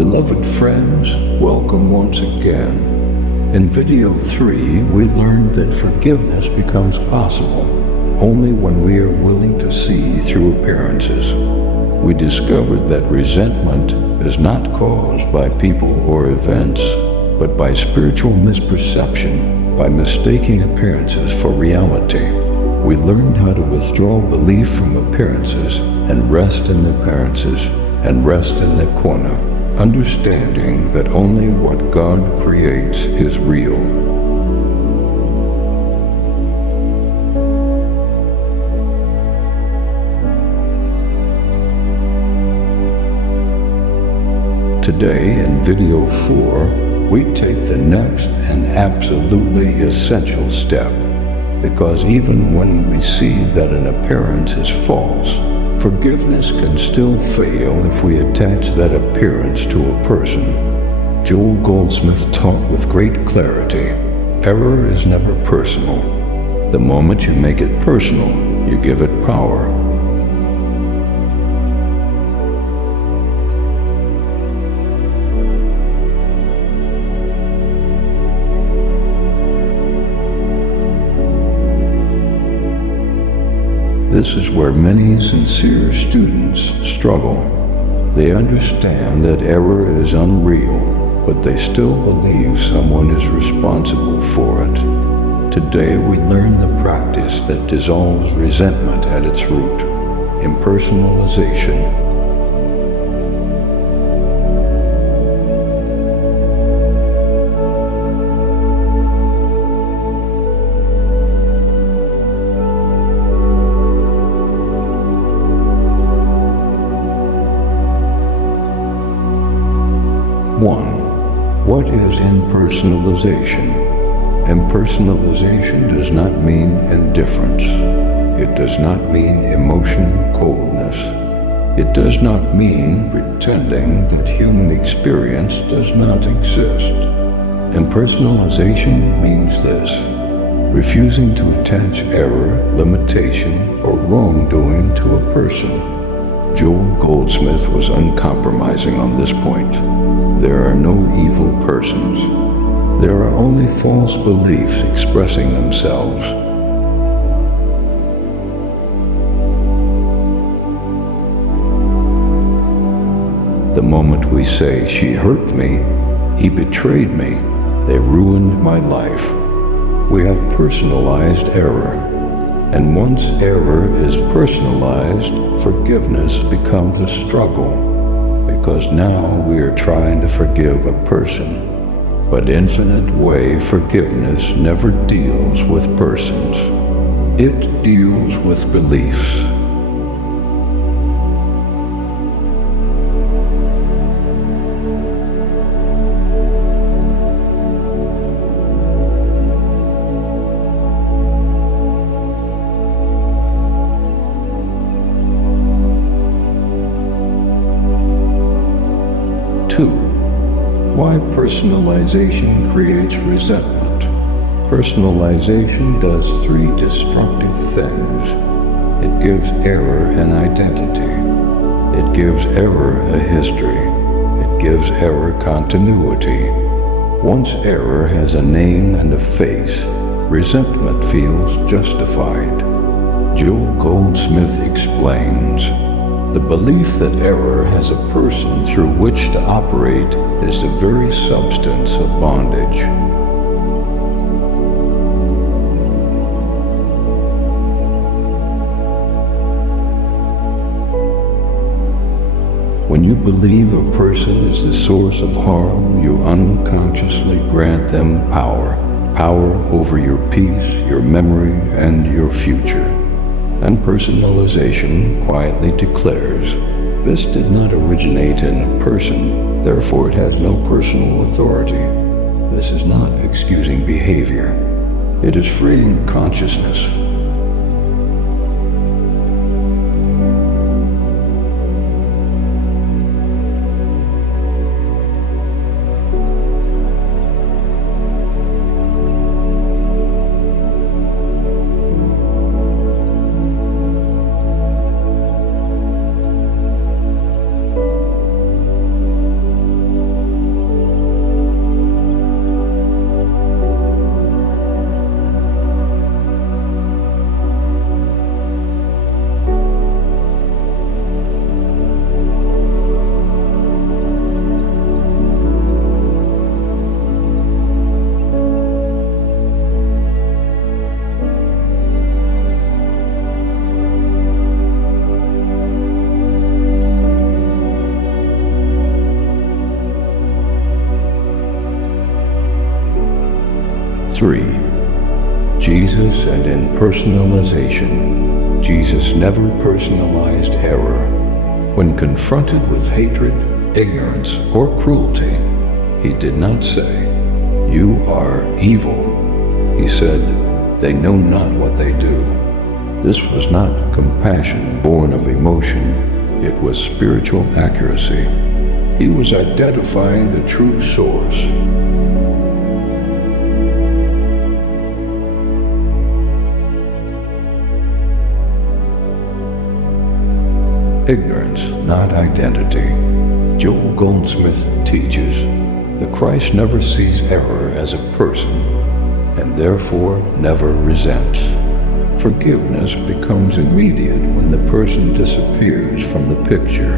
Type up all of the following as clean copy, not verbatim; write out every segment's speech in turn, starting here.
Beloved friends, welcome once again. In video 3, we learned that forgiveness becomes possible only when we are willing to see through appearances. We discovered that resentment is not caused by people or events, but by spiritual misperception, by mistaking appearances for reality. We learned how to withdraw belief from appearances and rest in the appearances and rest in the corner, understanding that only what God creates is real. Today, in video 4, we take the next and absolutely essential step, because even when we see that an appearance is false, forgiveness can still fail if we attach that appearance to a person. Joel Goldsmith taught with great clarity, error is never personal. The moment you make it personal, you give it power. This is where many sincere students struggle. They understand that error is unreal, but they still believe someone is responsible for it. Today we learn the practice that dissolves resentment at its root, impersonalization. What is impersonalization? Impersonalization does not mean indifference. It does not mean emotion coldness. It does not mean pretending that human experience does not exist. Impersonalization means this: refusing to attach error, limitation, or wrongdoing to a person. Joel Goldsmith was uncompromising on this point. There are no evil persons. There are only false beliefs expressing themselves. The moment we say, "She hurt me," "He betrayed me," "They ruined my life," we have personalized error. And once error is personalized, forgiveness becomes a struggle. Because now we are trying to forgive a person. But infinite way forgiveness never deals with persons. It deals with beliefs. Why personalization creates resentment. Personalization does 3 destructive things. It gives error an identity. It gives error a history. It gives error continuity. Once error has a name and a face, resentment feels justified. Joel Goldsmith explains, the belief that error has a person through which to operate is the very substance of bondage. When you believe a person is the source of harm, you unconsciously grant them power over your peace, your memory, and your future. And personalization quietly declares, this did not originate in a person, therefore it has no personal authority. This is not excusing behavior. It is freeing consciousness. 3. Jesus and impersonalization. Jesus never personalized error. When confronted with hatred, ignorance, or cruelty, he did not say, "You are evil." He said, "They know not what they do." This was not compassion born of emotion. It was spiritual accuracy. He was identifying the true source. Ignorance, not identity. Joel Goldsmith teaches, the Christ never sees error as a person, and therefore never resents. Forgiveness becomes immediate when the person disappears from the picture.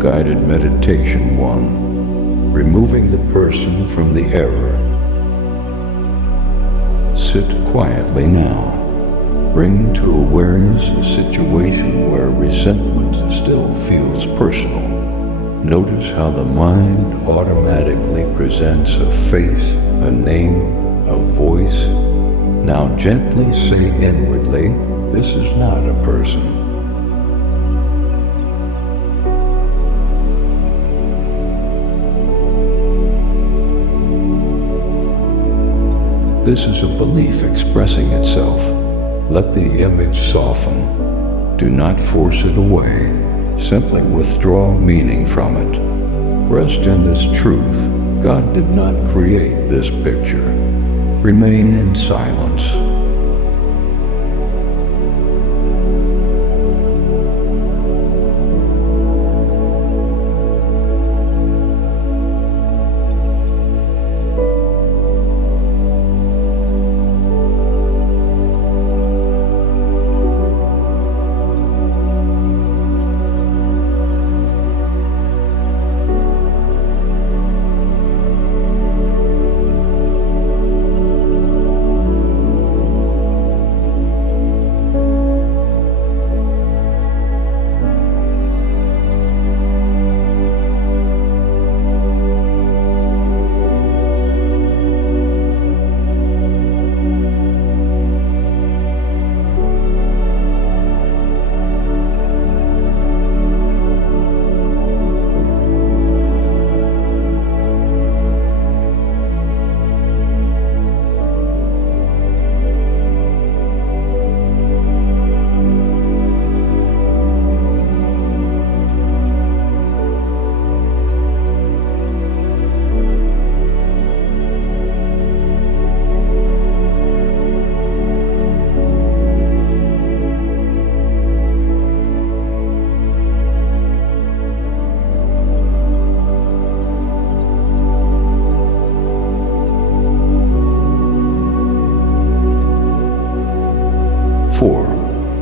Guided Meditation 1. Removing the person from the error. Sit quietly now. Bring to awareness a situation where resentment still feels personal. Notice how the mind automatically presents a face, a name, a voice. Now gently say inwardly, "This is not a person." This is a belief expressing itself. Let the image soften. Do not force it away. Simply withdraw meaning from it. Rest in this truth. God did not create this picture. Remain in silence.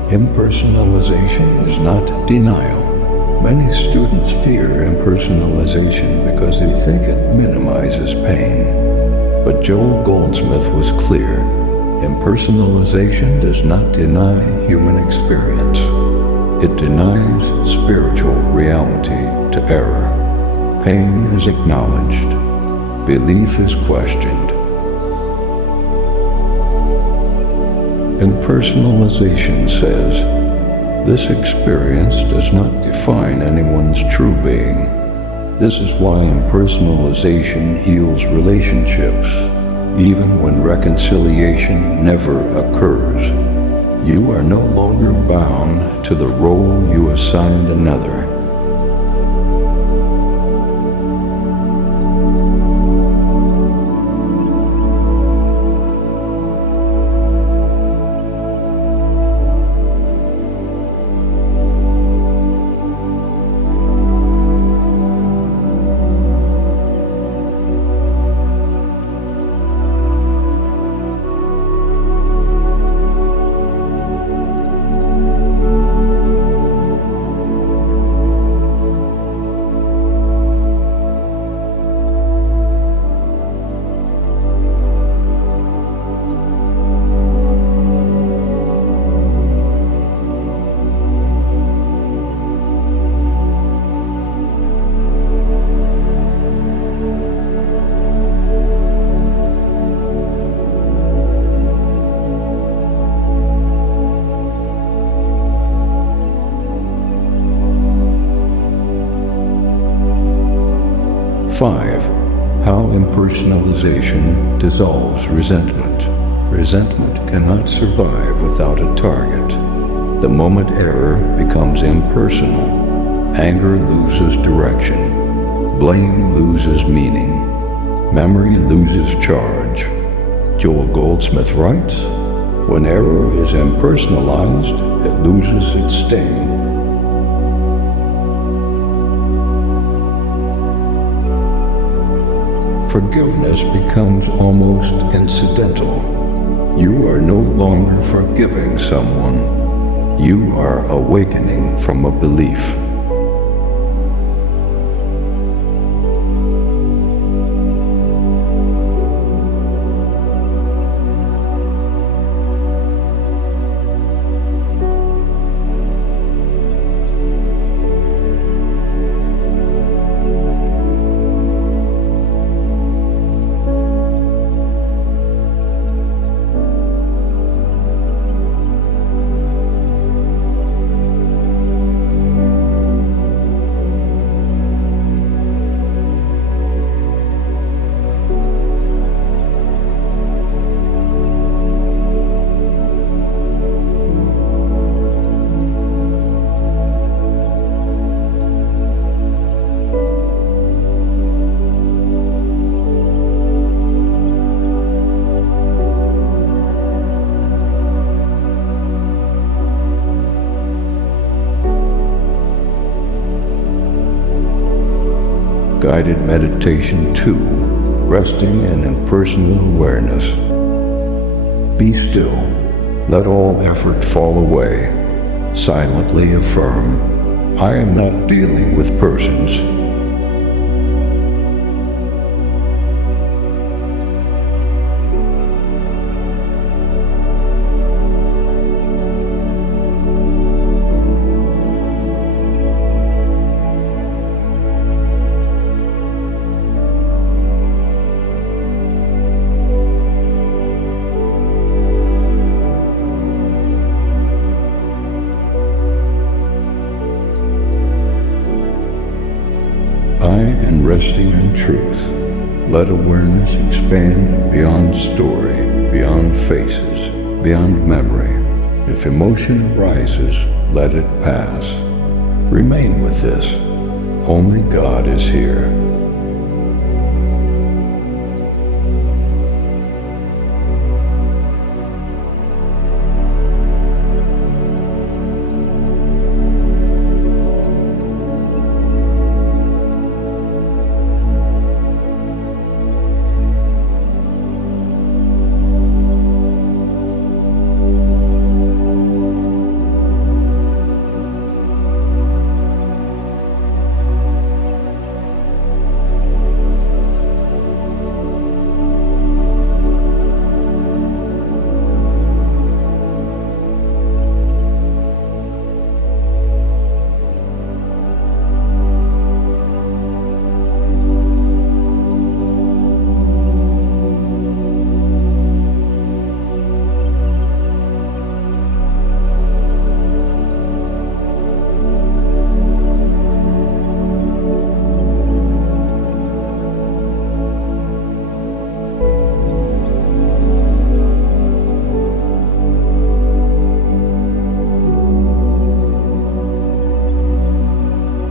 Impersonalization is not denial. Many students fear impersonalization because they think it minimizes pain. But Joel Goldsmith was clear. Impersonalization does not deny human experience. It denies spiritual reality to error. Pain is acknowledged. Belief is questioned. Impersonalization says, this experience does not define anyone's true being. This is why impersonalization heals relationships, even when reconciliation never occurs. You are no longer bound to the role you assigned another. 5. How impersonalization dissolves resentment. Resentment cannot survive without a target. The moment error becomes impersonal, anger loses direction, blame loses meaning, memory loses charge. Joel Goldsmith writes, "When error is impersonalized, it loses its sting." Forgiveness becomes almost incidental. You are no longer forgiving someone. You are awakening from a belief. Guided Meditation 2, Resting in Impersonal Awareness. Be still. Let all effort fall away. Silently affirm, I am not dealing with persons. And resting in truth. Let awareness expand beyond story, beyond faces, beyond memory. If emotion arises, let it pass. Remain with this. Only God is here.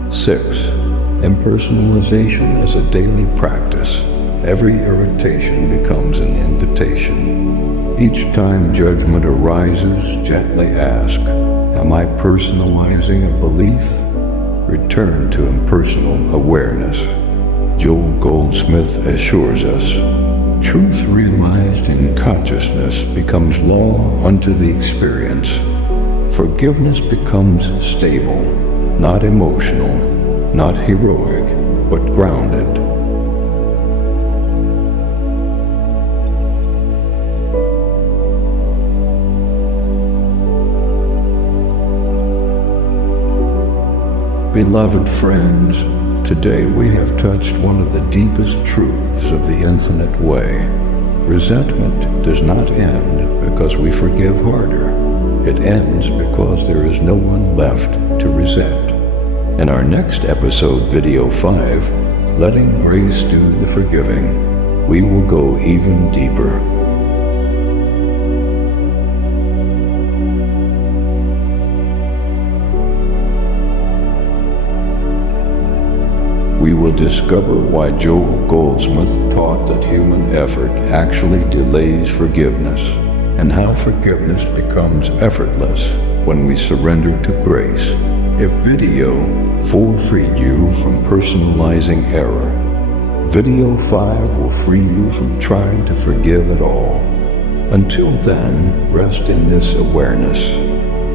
Six, impersonalization is a daily practice. Every irritation becomes an invitation. Each time judgment arises, gently ask, am I personalizing a belief? Return to impersonal awareness. Joel Goldsmith assures us, truth realized in consciousness becomes law unto the experience. Forgiveness becomes stable, not emotional, not heroic, but grounded. Beloved friends, today we have touched one of the deepest truths of the infinite way. Resentment does not end because we forgive harder. It ends because there is no one left to resent. In our next episode, Video 5, letting grace do the forgiving, we will go even deeper. We will discover why Joel Goldsmith taught that human effort actually delays forgiveness, and how forgiveness becomes effortless when we surrender to grace. If video 4 freed you from personalizing error, video 5 will free you from trying to forgive at all. Until then, rest in this awareness.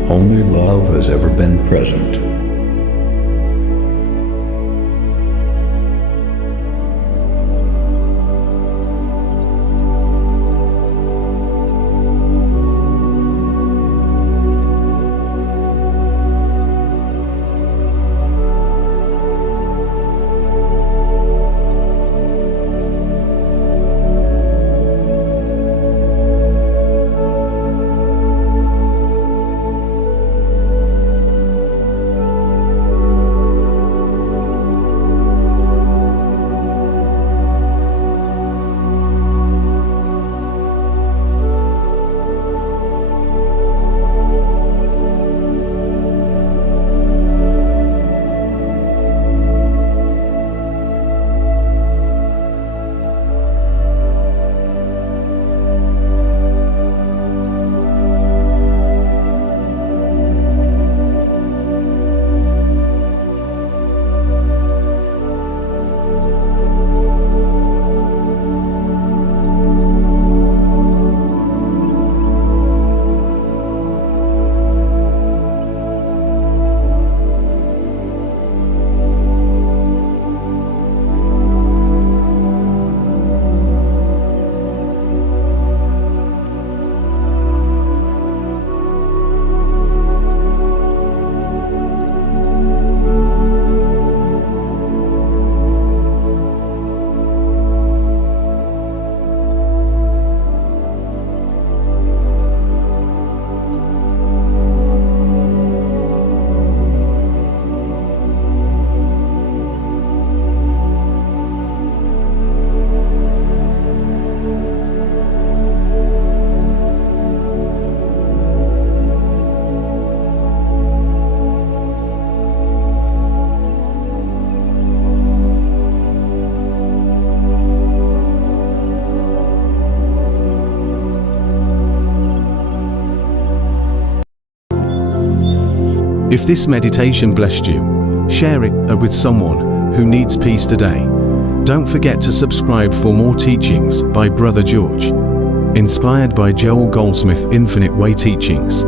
Only love has ever been present. If this meditation blessed you, share it with someone who needs peace today. Don't forget to subscribe for more teachings by Brother George. Inspired by Joel Goldsmith Infinite Way Teachings.